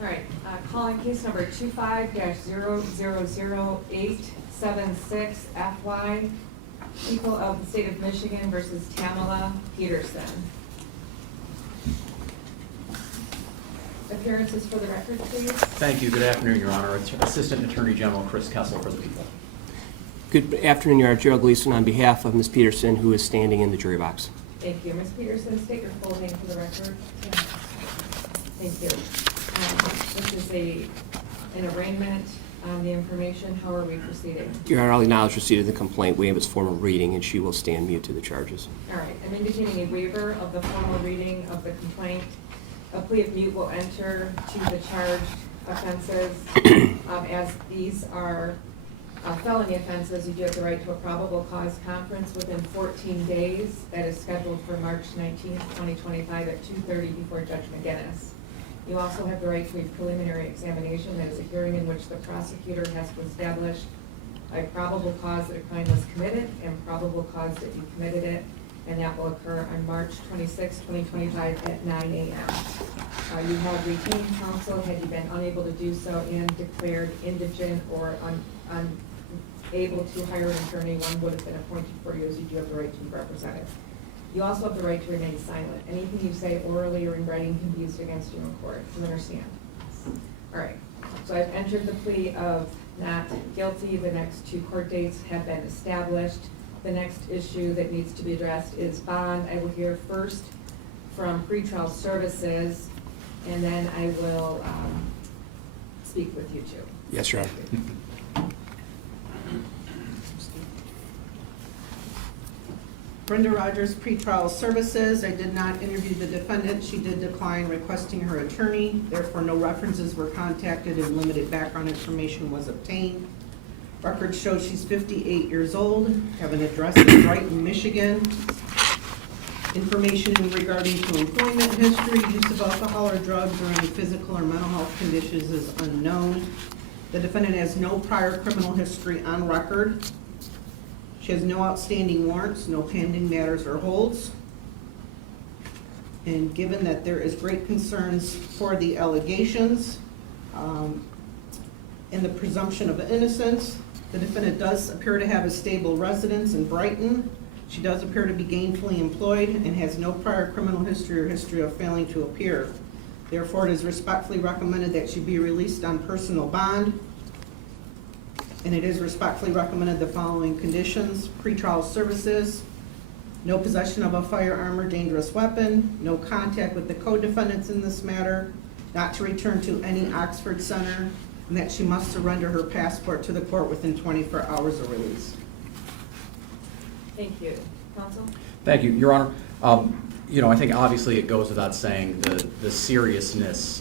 All right, calling case number 25-000876 FY, people of the state of Michigan versus Tami Peterson. Appearances for the record, please. Thank you. Good afternoon, Your Honor. It's Assistant Attorney General Chris Kessel for the people. Good afternoon, Your Honor. Gerald Gleason on behalf of Ms. Peterson, who is standing in the jury box. Thank you. Ms. Peterson, state your full name for the record. Thank you. This is an arraignment on the information. How are we proceeding? Your Honor, I'll acknowledge receipt of the complaint, waive its formal reading, and she will stand mute to the charges. All right. I'm indicating a waiver of the formal reading of the complaint. A plea of mute will enter to the charged offenses. As these are felony offenses, you do have the right to a probable cause conference within 14 days. That is scheduled for March 19th, 2025 at 2:30 before Judge McGinnis. You also have the right to a preliminary examination. That is a hearing in which the prosecutor has to establish a probable cause that a crime was committed and probable cause that you committed it, and that will occur on March 26, 2025 at 9 a.m. You have retained counsel had you been unable to do so and declared indigent or unable to hire an attorney. One would have been appointed for you, as you do have the right to be represented. You also have the right to remain silent. Anything you say orally or in writing can be used against you in court. Do you understand? All right. So I've entered the plea of not guilty. The next two court dates have been established. The next issue that needs to be addressed is bond. I will hear first from pretrial services, and then I will speak with you two. Yes, Your Honor. Brenda Rogers, pretrial services. I did not interview the defendant. She did decline requesting her attorney. Therefore, no references were contacted and limited background information was obtained. Records show she's 58 years old, have an address in Brighton, Michigan. Information regarding to employment history, use of alcohol or drugs, or any physical or mental health conditions is unknown. The defendant has no prior criminal history on record. She has no outstanding warrants, no pending matters or holds. And given that there is great concerns for the allegations and the presumption of innocence, the defendant does appear to have a stable residence in Brighton. She does appear to be gainfully employed and has no prior criminal history or history of failing to appear. Therefore, it is respectfully recommended that she be released on personal bond. And it is respectfully recommended the following conditions: pretrial services, no possession of a firearm or dangerous weapon, no contact with the co-defendants in this matter, not to return to any Oxford center, and that she must surrender her passport to the court within 24 hours of release. Thank you. Counsel? Thank you, Your Honor. I think obviously it goes without saying the seriousness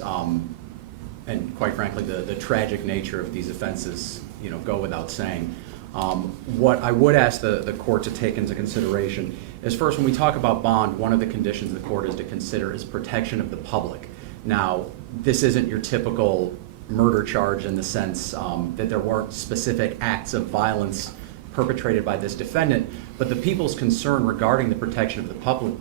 and quite frankly the tragic nature of these offenses go without saying. What I would ask the court to take into consideration is, first, when we talk about bond, one of the conditions the court is to consider is protection of the public. Now, this isn't your typical murder charge in the sense that there weren't specific acts of violence perpetrated by this defendant, but the people's concern regarding the protection of the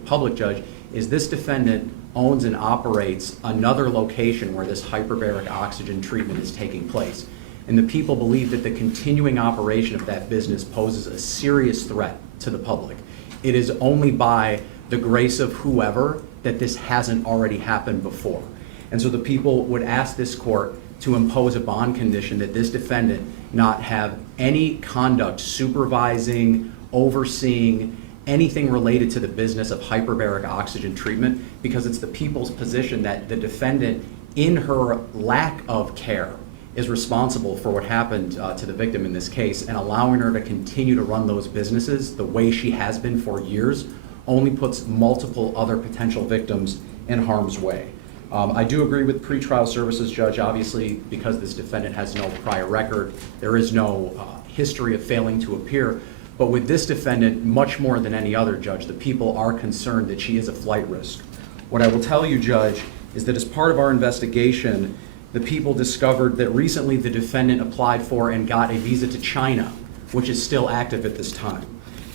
public, Judge, is this defendant owns and operates another location where this hyperbaric oxygen treatment is taking place. And the people believe that the continuing operation of that business poses a serious threat to the public. It is only by the grace of whoever that this hasn't already happened before. And so the people would ask this court to impose a bond condition that this defendant not have any conduct supervising, overseeing, anything related to the business of hyperbaric oxygen treatment, because it's the people's position that the defendant, in her lack of care, is responsible for what happened to the victim in this case, and allowing her to continue to run those businesses the way she has been for years only puts multiple other potential victims in harm's way. I do agree with pretrial services, Judge. Obviously, because this defendant has no prior record, there is no history of failing to appear. But with this defendant, much more than any other, Judge, the people are concerned that she is a flight risk. What I will tell you, Judge, is that as part of our investigation, the people discovered that recently the defendant applied for and got a visa to China, which is still active at this time.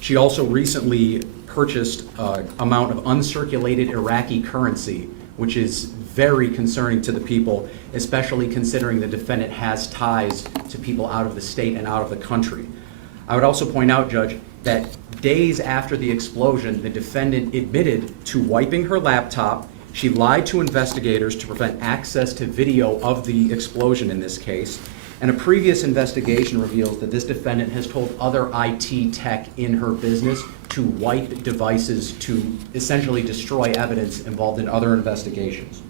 She also recently purchased an amount of uncirculated Iraqi currency, which is very concerning to the people, especially considering the defendant has ties to people out of the state and out of the country. I would also point out, Judge, that days after the explosion, the defendant admitted to wiping her laptop. She lied to investigators to prevent access to video of the explosion in this case. And a previous investigation reveals that this defendant has told other IT tech in her business to wipe devices to essentially destroy evidence involved in other investigations.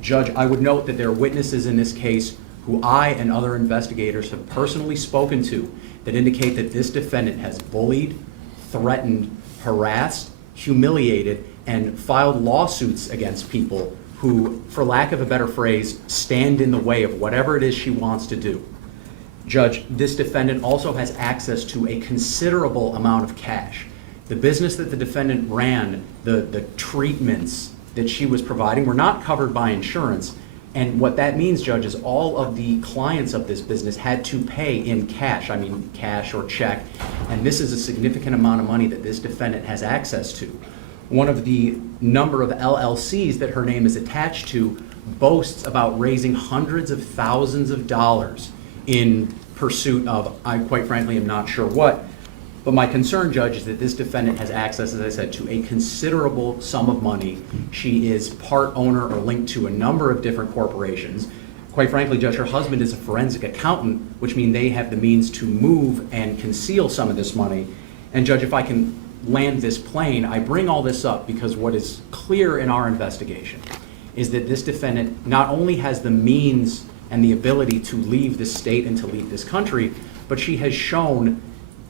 Judge, I would note that there are witnesses in this case who I and other investigators have personally spoken to that indicate that this defendant has bullied, threatened, harassed, humiliated, and filed lawsuits against people who, for lack of a better phrase, stand in the way of whatever it is she wants to do. Judge, this defendant also has access to a considerable amount of cash. The business that the defendant ran, the treatments that she was providing were not covered by insurance. And what that means, Judge, is all of the clients of this business had to pay in cash, I mean cash or check, and this is a significant amount of money that this defendant has access to. One of the number of LLCs that her name is attached to boasts about raising hundreds of thousands of dollars in pursuit of, I quite frankly am not sure what. But my concern, Judge, is that this defendant has access, as I said, to a considerable sum of money. She is part owner or linked to a number of different corporations. Quite frankly, Judge, her husband is a forensic accountant, which means they have the means to move and conceal some of this money. And Judge, if I can land this plane, I bring all this up because what is clear in our investigation is that this defendant not only has the means and the ability to leave this state and to leave this country, but she has shown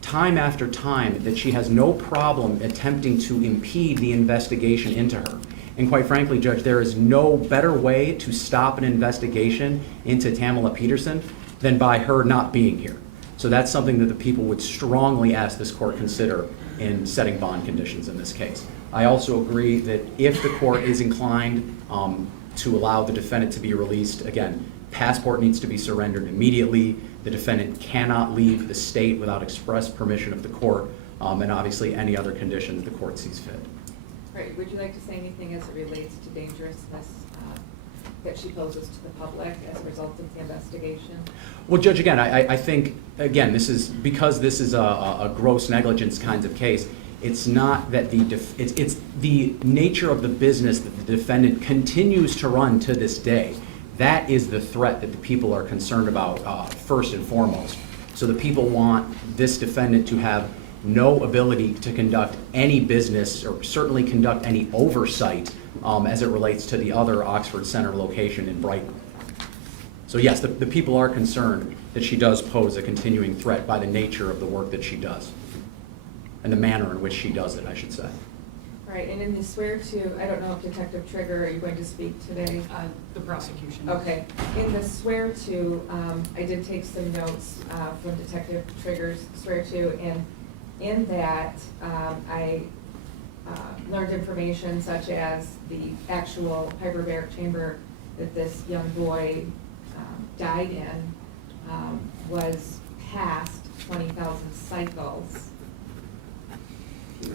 time after time that she has no problem attempting to impede the investigation into her. And quite frankly, Judge, there is no better way to stop an investigation into Tami Peterson than by her not being here. So that's something that the people would strongly ask this court consider in setting bond conditions in this case. I also agree that if the court is inclined to allow the defendant to be released, again, passport needs to be surrendered immediately. The defendant cannot leave the state without express permission of the court, and obviously any other condition that the court sees fit. Right, would you like to say anything as it relates to dangerousness that she poses to the public as a result of the investigation? Well, Judge, again, I think, again, this is, because this is a gross negligence kinds of case, it's not that it's the nature of the business that the defendant continues to run to this day. That is the threat that the people are concerned about first and foremost. So the people want this defendant to have no ability to conduct any business or certainly conduct any oversight as it relates to the other Oxford Center location in Brighton. So yes, the people are concerned that she does pose a continuing threat by the nature of the work that she does and the manner in which she does it, I should say. Right, and in the swear to, I don't know if Detective Trigger, are you going to speak today? The prosecution. Okay, in the swear to, I did take some notes from Detective Trigger's swear to, and in that, I learned information such as the actual hyperbaric chamber that this young boy died in was past 20,000 cycles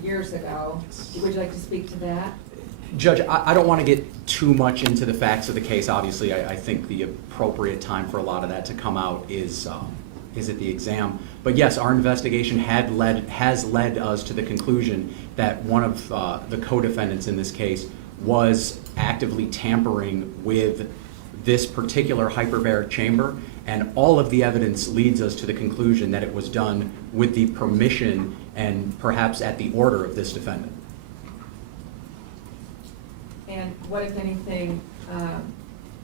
years ago. Would you like to speak to that? Judge, I don't want to get too much into the facts of the case. Obviously, I think the appropriate time for a lot of that to come out is at the exam. But yes, our investigation has led us to the conclusion that one of the co-defendants in this case was actively tampering with this particular hyperbaric chamber, and all of the evidence leads us to the conclusion that it was done with the permission and perhaps at the order of this defendant. And what, if anything,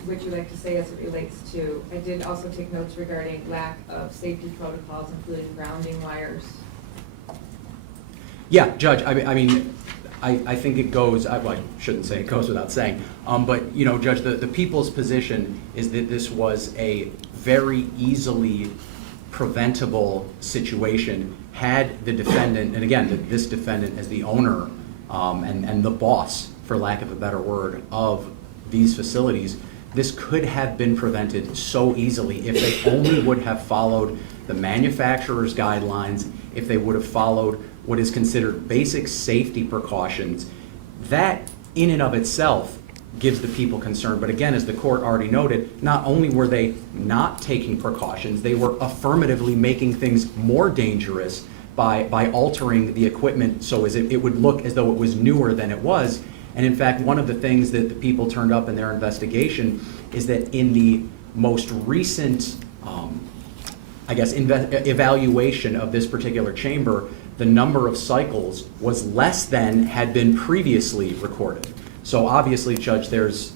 would you like to say as it relates to, I did also take notes regarding lack of safety protocols, including grounding wires. Yeah, Judge, I think it goes, well, I shouldn't say it goes without saying, but, you know, Judge, the people's position is that this was a very easily preventable situation had the defendant, and again, this defendant as the owner and the boss, for lack of a better word, of these facilities, this could have been prevented so easily if they only would have followed the manufacturer's guidelines, if they would have followed what is considered basic safety precautions. That in and of itself gives the people concern. But again, as the court already noted, not only were they not taking precautions, they were affirmatively making things more dangerous by altering the equipment so as it would look as though it was newer than it was. And in fact, one of the things that the people turned up in their investigation is that in the most recent, evaluation of this particular chamber, the number of cycles was less than had been previously recorded. So obviously, Judge, there's,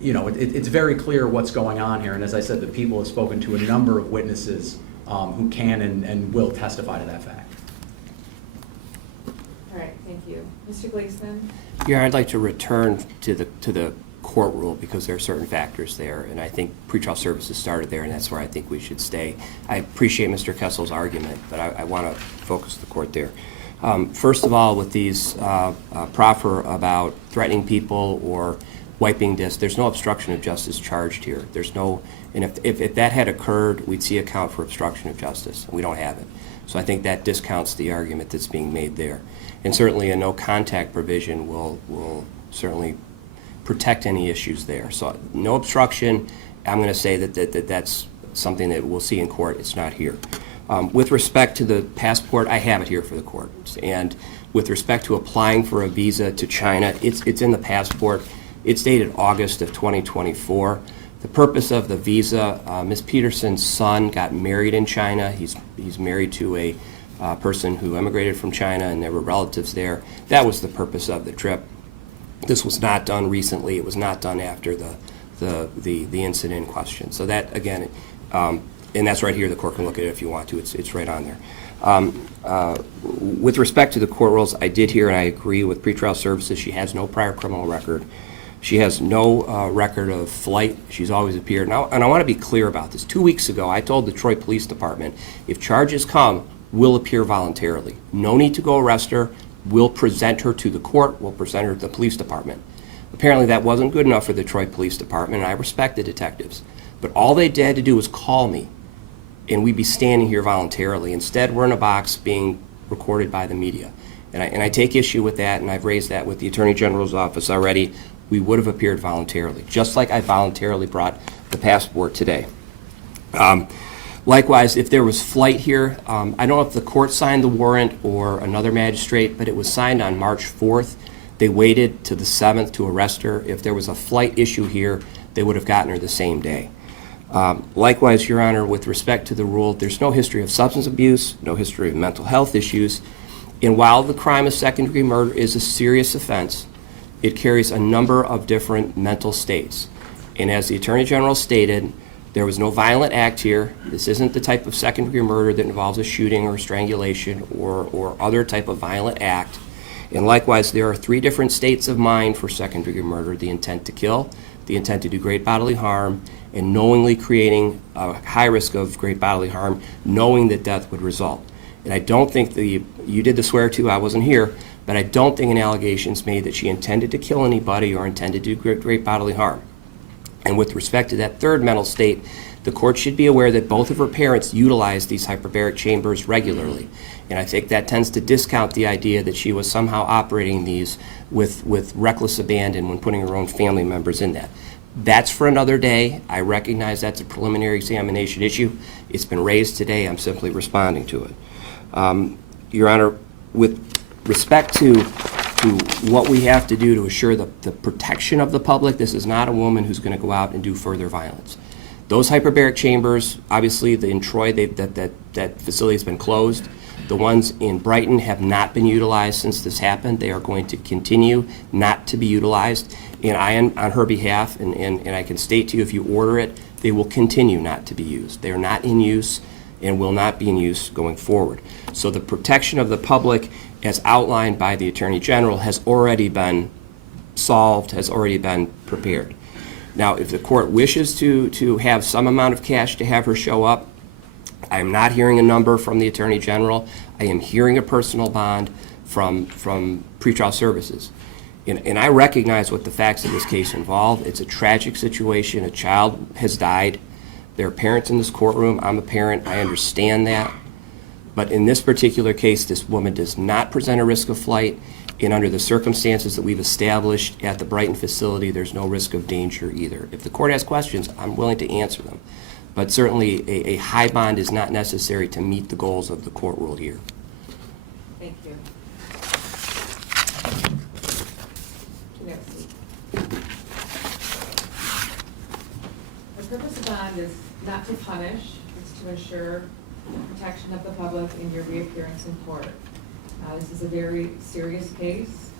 it's very clear what's going on here. And as I said, the people have spoken to a number of witnesses who can and will testify to that fact. All right, thank you. Mr. Gleason? Yeah, I'd like to return to the court rule because there are certain factors there, and I think pretrial services started there, and that's where I think we should stay. I appreciate Mr. Kessel's argument, but I want to focus the court there. First of all, with these proffer about threatening people or wiping discs, there's no obstruction of justice charged here. There's no, and if that had occurred, we'd see a count for obstruction of justice. We don't have it. So I think that discounts the argument that's being made there. And certainly a no contact provision will certainly protect any issues there. So no obstruction. I'm going to say that's something that we'll see in court. It's not here. With respect to the passport, I have it here for the court. And with respect to applying for a visa to China, it's in the passport. It's dated August of 2024. The purpose of the visa, Ms. Peterson's son got married in China. He's married to a person who immigrated from China, and there were relatives there. That was the purpose of the trip. This was not done recently. It was not done after the incident in question. So that, again, and that's right here. The court can look at it if you want to. It's right on there. With respect to the court rules, I did hear and I agree with pretrial services. She has no prior criminal record. She has no record of flight. She's always appeared. Now, and I want to be clear about this. 2 weeks ago, I told the Troy Police Department, if charges come, we'll appear voluntarily. No need to go arrest her. We'll present her to the court. We'll present her to the police department. Apparently, that wasn't good enough for the Troy Police Department, and I respect the detectives. But all they had to do was call me, and we'd be standing here voluntarily. Instead, we're in a box being recorded by the media. And I take issue with that, and I've raised that with the Attorney General's office already. We would have appeared voluntarily, just like I voluntarily brought the passport today. Likewise, if there was flight here, I don't know if the court signed the warrant or another magistrate, but it was signed on March 4th. They waited to the 7th to arrest her. If there was a flight issue here, they would have gotten her the same day. Likewise, Your Honor, with respect to the rule, there's no history of substance abuse, no history of mental health issues. And while the crime of second-degree murder is a serious offense, it carries a number of different mental states. And as the Attorney General stated, there was no violent act here. This isn't the type of second-degree murder that involves a shooting or strangulation or other type of violent act. And likewise, there are 3 different states of mind for second-degree murder: the intent to kill, the intent to do great bodily harm, and knowingly creating a high risk of great bodily harm, knowing that death would result. And I don't think you did the swear to, I wasn't here, but I don't think an allegation is made that she intended to kill anybody or intended to do great bodily harm. And with respect to that third mental state, the court should be aware that both of her parents utilized these hyperbaric chambers regularly. And I think that tends to discount the idea that she was somehow operating these with reckless abandon when putting her own family members in that. That's for another day. I recognize that's a preliminary examination issue. It's been raised today. I'm simply responding to it. Your Honor, with respect to what we have to do to assure the protection of the public, this is not a woman who's going to go out and do further violence. Those hyperbaric chambers, obviously in Troy, that facility has been closed. The ones in Brighton have not been utilized since this happened. They are going to continue not to be utilized. And I, on her behalf, and I can state to you, if you order it, they will continue not to be used. They are not in use and will not be in use going forward. So the protection of the public, as outlined by the Attorney General, has already been solved, has already been prepared. Now, if the court wishes to have some amount of cash to have her show up, I am not hearing a number from the Attorney General. I am hearing a personal bond from pretrial services. And I recognize what the facts of this case involve. It's a tragic situation. A child has died. There are parents in this courtroom. I'm a parent. I understand that. But in this particular case, this woman does not present a risk of flight. And under the circumstances that we've established at the Brighton facility, there's no risk of danger either. If the court has questions, I'm willing to answer them. But certainly, a high bond is not necessary to meet the goals of the court rule here. Thank you. You may have a seat. The purpose of bond is not to punish, it's to ensure the protection of the public in your reappearance in court. This is a very serious case.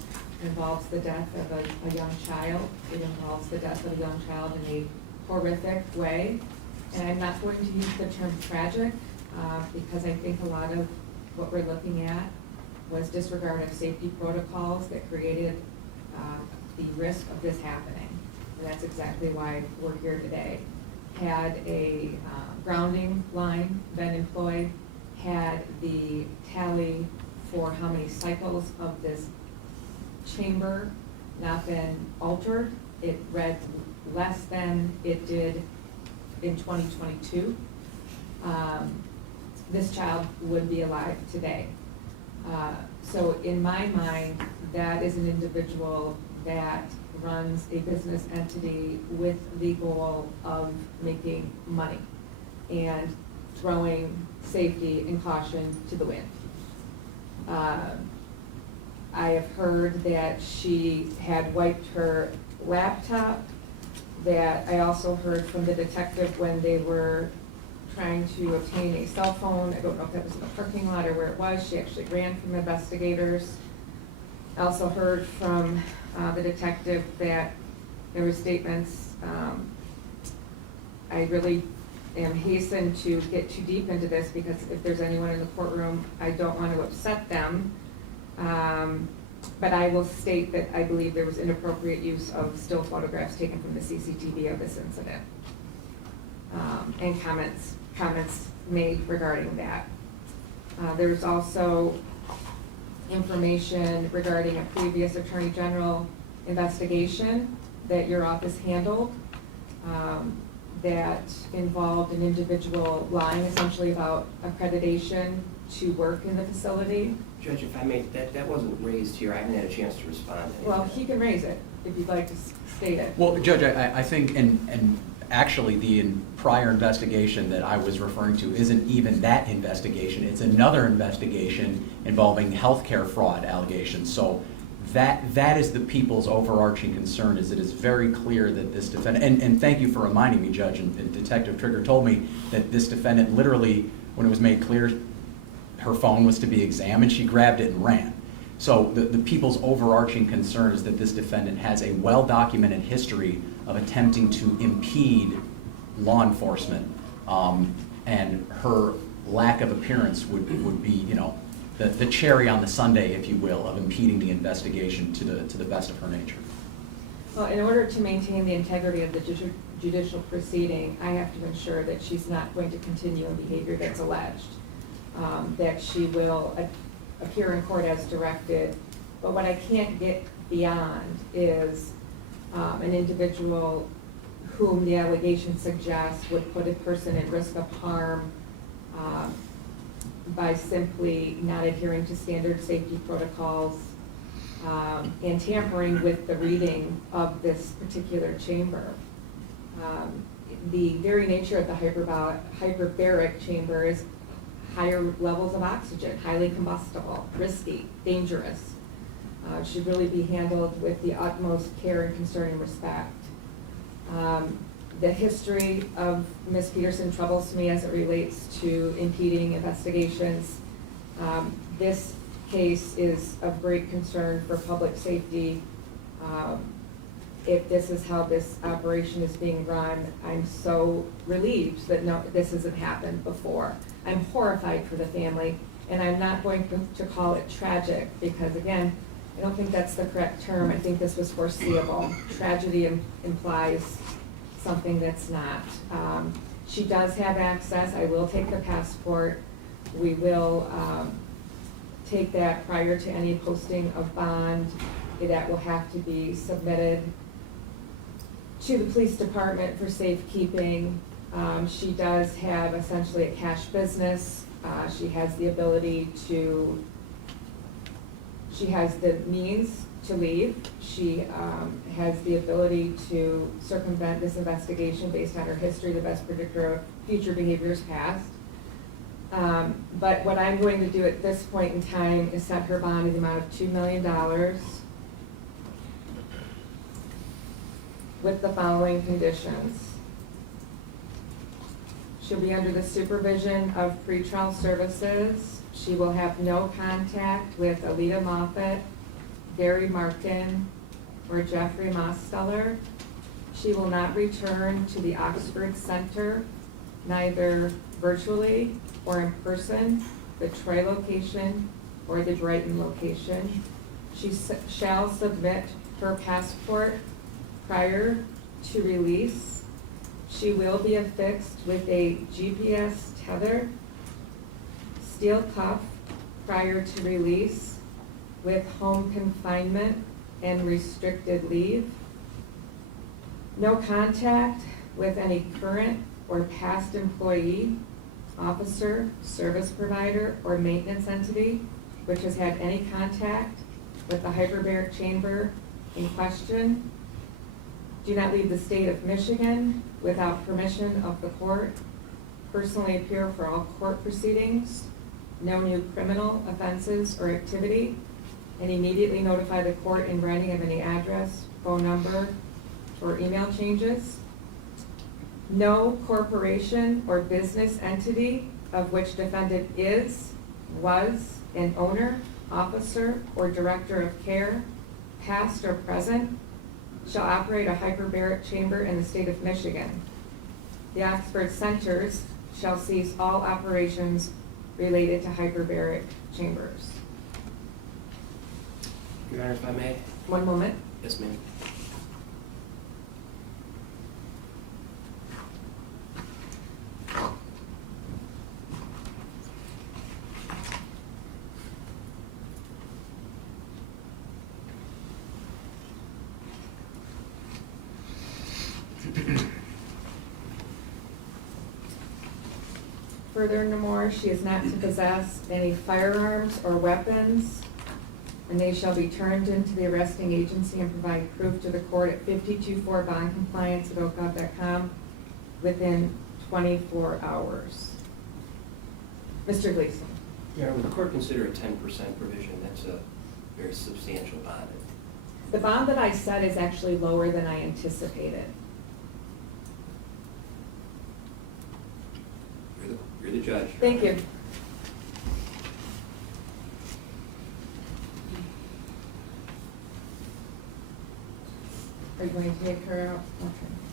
It involves the death of a young child. It involves the death of a young child in a horrific way. And I'm not going to use the term tragic because I think a lot of what we're looking at was disregard of safety protocols that created the risk of this happening. And that's exactly why we're here today. Had a grounding line been employed, had the tally for how many cycles of this chamber not been altered, it read less than it did in 2022. This child would be alive today. So in my mind, that is an individual that runs a business entity with the goal of making money and throwing safety and caution to the wind. I have heard that she had wiped her laptop, that I also heard from the detective when they were trying to obtain a cell phone. I don't know if that was in the parking lot or where it was. She actually ran from investigators. I also heard from the detective that there were statements. I really am hastened to get too deep into this because if there's anyone in the courtroom, I don't want to upset them. But I will state that I believe there was inappropriate use of still photographs taken from the CCTV of this incident. And comments made regarding that. There's also information regarding a previous Attorney General investigation that your office handled that involved an individual lying essentially about accreditation to work in the facility. Judge, if I may, that wasn't raised here. I haven't had a chance to respond. Well, he can raise it if you'd like to state it. Well, Judge, I think, and actually the prior investigation that I was referring to isn't even that investigation. It's another investigation involving healthcare fraud allegations. So that is the people's overarching concern, is it is very clear that this defendant, and thank you for reminding me, Judge, and Detective Trigger told me that this defendant literally, when it was made clear her phone was to be examined, she grabbed it and ran. So the people's overarching concern is that this defendant has a well-documented history of attempting to impede law enforcement, and her lack of appearance would be, the cherry on the sundae, if you will, of impeding the investigation to the best of her nature. Well, in order to maintain the integrity of the judicial proceeding, I have to ensure that she's not going to continue in behavior that's alleged, that she will appear in court as directed. But what I can't get beyond is an individual whom the allegation suggests would put a person at risk of harm by simply not adhering to standard safety protocols and tampering with the reading of this particular chamber. The very nature of the hyperbaric chamber is higher levels of oxygen, highly combustible, risky, dangerous. Should really be handled with the utmost care and concern and respect. The history of Ms. Peterson troubles me as it relates to impeding investigations. This case is of great concern for public safety. If this is how this operation is being run, I'm so relieved that no, this hasn't happened before. I'm horrified for the family, and I'm not going to call it tragic because, again, I don't think that's the correct term. I think this was foreseeable. Tragedy implies something that's not. She does have access. I will take the passport. We will take that prior to any posting of bond. That will have to be submitted to the police department for safekeeping. She does have essentially a cash business. She has the ability to She has the means to leave. She has the ability to circumvent this investigation based on her history, the best predictor of future behaviors past. But what I'm going to do at this point in time is set her bond in the amount of $2 million with the following conditions. She'll be under the supervision of pretrial services. She will have no contact with Alita Moffett, Gary Markin, or Jeffrey Mosteller. She will not return to the Oxford Center, neither virtually or in person, the Troy location or the Brighton location. She shall submit her passport prior to release. She will be affixed with a GPS tether, steel cuff prior to release, with home confinement and restricted leave. No contact with any current or past employee, officer, service provider, or maintenance entity which has had any contact with the hyperbaric chamber in question. Do not leave the state of Michigan without permission of the court. Personally appear for all court proceedings. No new criminal offenses or activity. And immediately notify the court in writing of any address, phone number, or email changes. No corporation or business entity of which defendant is, was, an owner, officer, or director of care, past or present, shall operate a hyperbaric chamber in the state of Michigan. The Oxford Centers shall cease all operations related to hyperbaric chambers. Your Honor, if I may? One moment. Yes, ma'am. Furthermore, she is not to possess any firearms or weapons, and they shall be turned into the arresting agency and provide proof to the court at 524 bond compliance at OCOG.com within 24 hours. Mr. Gleason. Your Honor, would the court consider a 10% provision? That's a very substantial bond. The bond that I set is actually lower than I anticipated. You're the judge. Thank you. Are you going to take her out? Okay.